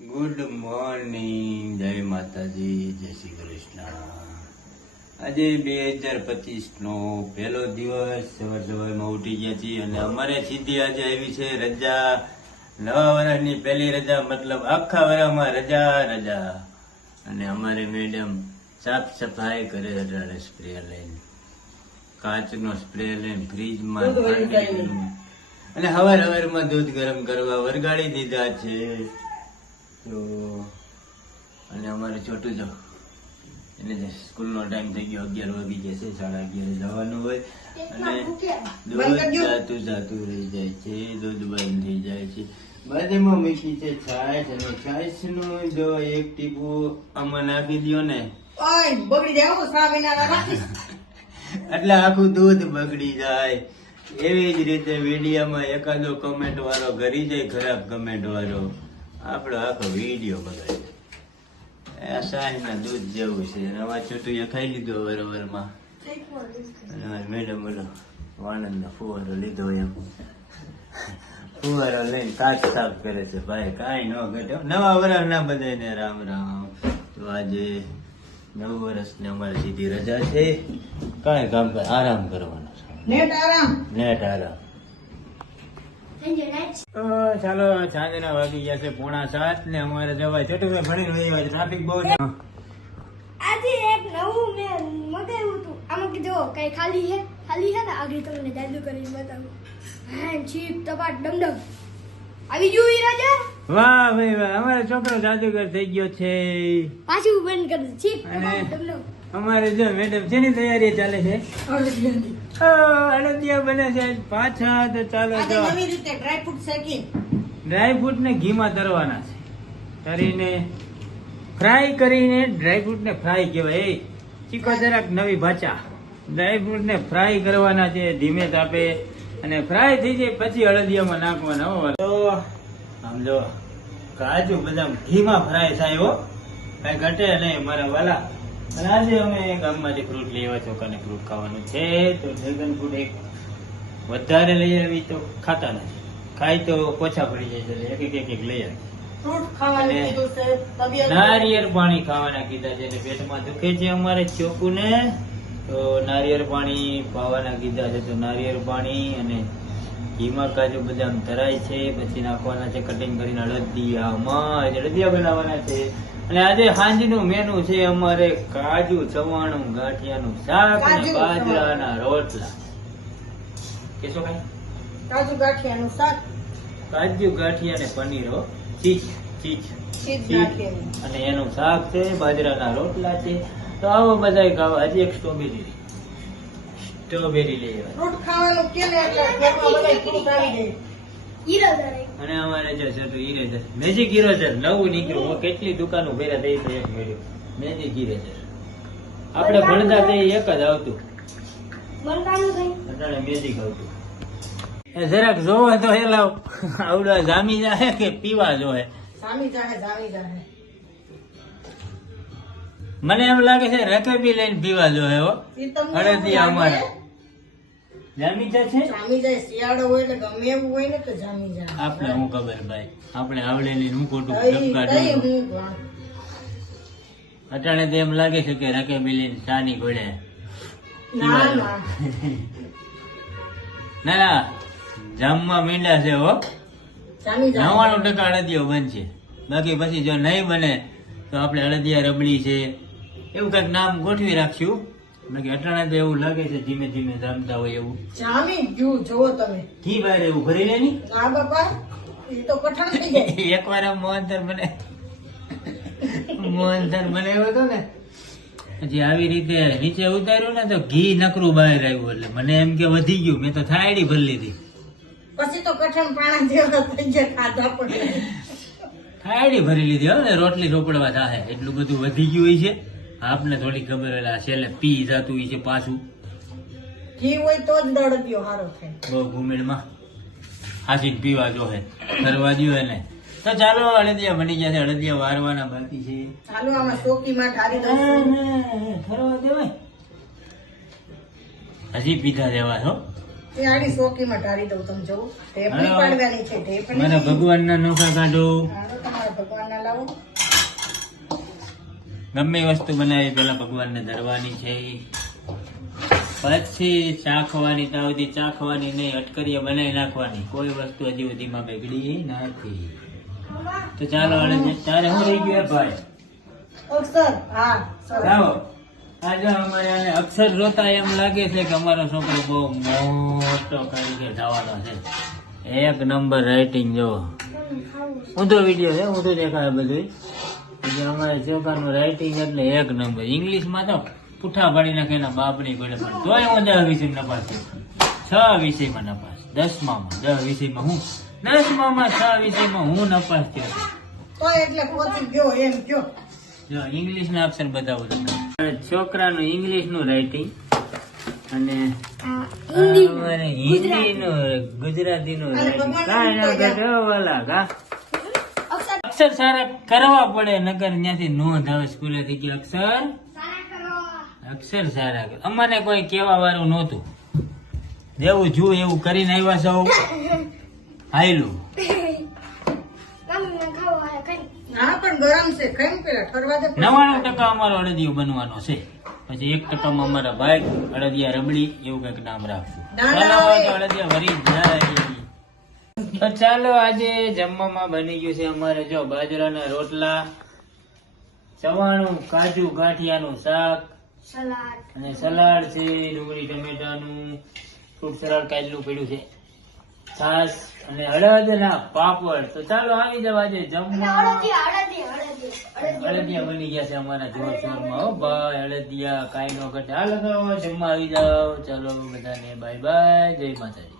Good morning, જય માતાજી, જય શ્રી કૃષ્ણ. આજે 2025 નો પહેલો દિવસ. સવારમાં ઉઠી ગયા છીએ અને અમારે સીધી આજે આવી છે રજા. નવા વર્ષની પહેલી રજા, મતલબ આખા વર્ષમાં રજા. અને અમારે મેડમ સાફ સફાઈ કરે છે, સ્પ્રે લઈને, કાચનો સ્પ્રે લઈને ફ્રીજમાં અને હવારમાં દૂધ ગરમ કરવા વરગાડી દીધા છે. તો અને અમારે છોટું જો એને સ્કૂલનો ટાઈમ થઈ ગયો, 11 વાગી જશે, 11:30 જવાનું હોય અને દૂધ જાતું રહી જાય છે, દૂધ બંધ થઈ જાય છે. બાજુમાં મૂકી છે છાશ, અને છાશ નું જો એક ટીપું આમાં નાખી દો ને એટલે આખું દૂધ બગડી જાય. એવી જ રીતે વિડીયોમાં એકાદો કમેન્ટ વાળો કરી જાય, ખરાબ કમેન્ટ વાળો, આપણો આખો વિડીયો બગાડે. સાંજના દૂધ જેવું છે. નવા છોટું ખાઈ લીધું વરવરમાં. મેડમ બોલો વાનંદ ફુવારો લીધો, એમ ફુવારો લઈને કાચ સાફ કરે છે. ભાઈ કાંઈ ન ઘટ્યો. નવા વર્ષ ના બધાને રામ રામ. તો આજે નવું વર્ષ ને અમારે સીધી રજા છે. કાંઈ કામ કર, આરામ કરવાનો છે, નેટ આરામ. ચાલો, સાંજના વાગી ગયા છે 6:45 ને અમારે જવાય. છોટું ભણી રહી, ટ્રાફિક બહુ છે. આજે એક નવું મેં મગાવ્યું હતું. આમાં કે જો કઈ ખાલી છે ને આગળ તમને જાદુ કરીને બતાવું. હા, છીપ તપાટ ડમડમ આવી ગયું ઈ રાજા. વાહ ભાઈ વાહ, અમારો છોકરો જાદુગર થઈ ગયો છે. પાછું બંધ કરી દે છીપ તપાટ ડમડમ. અમારે જો મેડમ જેની તૈયારી ચાલે છે, અડદિયા બને છે પાછા. તો ચાલો, ડ્રાયફ્રૂટ ને ઘીમાં તરવાના છે. તરીને ફ્રાય કરીને, ડ્રાયફ્રૂટ ને ફ્રાય કહેવાય. એ ચીકો જરાક નવી ભાષા. ડ્રાયફ્રૂટ ને ફ્રાય કરવાના છે ધીમે તાપે, અને ફ્રાય થઈ જાય પછી અડદિયામાં નાખવાના. તો આમ જો કાજુ બદામ ઘીમાં ફ્રાય થાય હો, કઈ ઘટે નહીં મારા વાલા. અને આજે અમે ગામમાંથી ફ્રૂટ લઈ આવ્યા, છોકરાને ફ્રૂટ ખાવાનું છે. તો ડ્રેગન ફ્રૂટ એક વધારે લઈ આવી તો ખાતા નથી, ખાય તો પોછા પડી જાય છે. એક લઈ આવી. નારિયેળ પાણી ખાવાના કીધા છે, પેટમાં દુખે છે અમારે ચોકુને, તો નારિયેળ પાણી પાવાના કીધા છે. તો નારિયેળ પાણી અને ઘીમાં કાજુ બદામ તરાય છે, પછી નાખવાના છે કટિંગ કરીને અડદિયામાં. અડદિયા બનાવવાના છે. અને આજે સાંજનું મેનુ છે અમારે કાજુ ચવાણું ગાંઠિયાનું શાક અને બાજરાના રોટલા. કેસો કઈ કાજુ ગાંઠિયાનું શાક, કાજુ ગાંઠિયા ને પનીર ચીજ અને એનું શાક છે, બાજરાના રોટલા છે. તો આવો બધા ખાવા. હજી એક સ્ટ્રોબેરી લઈ આવ્યા. અને અમારે જે છે ઇરેઝર, મેજિક ઇરેઝર નવું નીકળ્યું. કેટલી દુકાનો ભેરા થઈ તો એક મેળ્યું મેજિક ઇરેઝર. આપણે ભણતા તે એક જ આવતું, અત્યારે મેજિક આવતું. જરાક જોવે તો હેલાવ આવડા જામી જાય કે પીવા જોવે. મને એમ લાગે છે રકેબી લઈને પીવા જોવે હો. અડદિયા અમારે જામી જાય છે. શિયાળો હોય એટલે ગમે એવું હોય ને તો જામી જાય. આપણે હું ખબર ભાઈ, આપણે આવડે નહીં. હું ખોટું ડબકા અટાણે તો એમ લાગે છે કે રકેબી લઈને ચાની ઘોડે ના જામમાં મીંડા છે હો. 99% અડદિયો બનશે. બાકી પછી જો નહીં બને તો આપણે અડદિયા રબડી છે એવું કઈક નામ ગોઠવી રાખશું. બાકી અટાણે તો એવું લાગે છે ધીમે ધીમે જામતા હોય એવું. જામી ગયું જોવો તમે. ઘી બહાર એવું ભરી લે ની. હા બાપા, એ તો કઠણ થઈ જાય. એકવાર મોહનથાળ બનાવ્યો હતો ને, પછી આવી રીતે નીચે ઉતાર્યું ને તો ઘી નકરું બહાર આવ્યું. એટલે મને એમ કે વધી ગયું. મેં તો થાળી ભરી લીધી. પછી તો કઠણ પાણા જેવા થઈ ગયા, ખાધા પડે. થાળી ભરી લીધી હવે રોટલી રોકડવા થાય એટલું બધું વધી ગયું હોય છે. આપને થોડી ખબર હોય છેલ્લે પી જતું હોય છે પાછું. ઘી હોય તો જ દળદિયો સારો થાય. બહુ ઘુમેડમાં હાસી પીવા જો હે ફરવા દો એને. તો ચાલો, અડદિયા બની ગયા છે. અડદિયા વારવાના બાકી છે. ચાલો આમાં ચોકીમાં ઢારી દઉં. ફરવા દેવાય, હજી પીધા દેવાય હો. એ આડી ચોકીમાં ઢાળી દઉં તમે જોવું ઢેફણી હાલો. પાડવાની છે ઢેફણી મારા ભગવાનના નોખા કાઢો. હાલો તમારા ભગવાનના લાવો ગમે એ વસ્તુ બનાવી પેલા ભગવાનને ધરવાની છે. પછી ચાખવાની તાવથી ચાખવાની નહીં, અટકરીએ બનાવી નાખવાની. કોઈ વસ્તુ હજી સુધીમાં બગડી નથી. તો ચાલો હવે તારે શું રહી ગયું હે ભાઈ? અક્ષર હા સરસ. લાવો. આજે અમારે આને અક્ષર જોતા એમ લાગે છે કે અમારો છોકરો બહુ મોટો કારીગર થવાનો છે. એક નંબર રાઇટિંગ જો ઊંધો વિડીયો છે, ઊંધો દેખાય બધું. એટલે અમારે છોકરાનું રાઇટિંગ એટલે એક નંબર. ઇંગ્લિશમાં તો પુઠ્ઠા પાડી નાખે એના બાપની પડે, પણ તોય હું 10 વિષયમાં નપાસ છું. 6 વિષયમાં નપાસ. 10મામાં 10 વિષયમાં હું 10મામાં 6 વિષયમાં હું નપાસ થયો છું. તો એટલે પહોંચી ગયો એમ કયો જો ઇંગ્લિશ ના અક્ષર બતાવું તમને. છોકરાનું ઇંગ્લિશ નું રાઇટિંગ અને અમારે હિન્દી નું ગુજરાતી નું અક્ષર સારા કરવા પડે, નગર ત્યાંથી નોંધ આવે સ્કૂલે થી કે અક્ષર સારા કરો. અમારે કોઈ કેવા વાળું નહોતું. જેવું જોયું એવું કરીને આવ્યા સૌ હાયલું. હા પણ ગરમ છે ખાઈ પેલા ઠરવા દે 99% અમારો અડદિયો બનવાનો છે. પછી 1% માં અમારા ભાઈ અડદિયા રબડી એવું કઈક નામ રાખશું. ના, ચાલો ના, તો અડદિયા ભરી જાય. તો ચાલો આજે જમવામાં બની ગયું છે અમારે જો બાજરાના રોટલા, ચવાણું, કાજુ ગાંઠિયાનું શાક સલાડ અને સલાડ છે, ડુંગળી ટમેટાનું ફ્રૂટ સલાડ કાઢેલું પડ્યું છે, છાશ અને અડદના પાપડ. તો ચાલો આવી જાવ આજે જમવા. અડદિયા બની ગયા છે અમારા જોરમાં. હો ભાઈ અડદિયા કાંઈ નો ઘટે. હાલો તો જમવા આવી જાવ. ચાલો બધાને બાય બાય, જય માતાજી.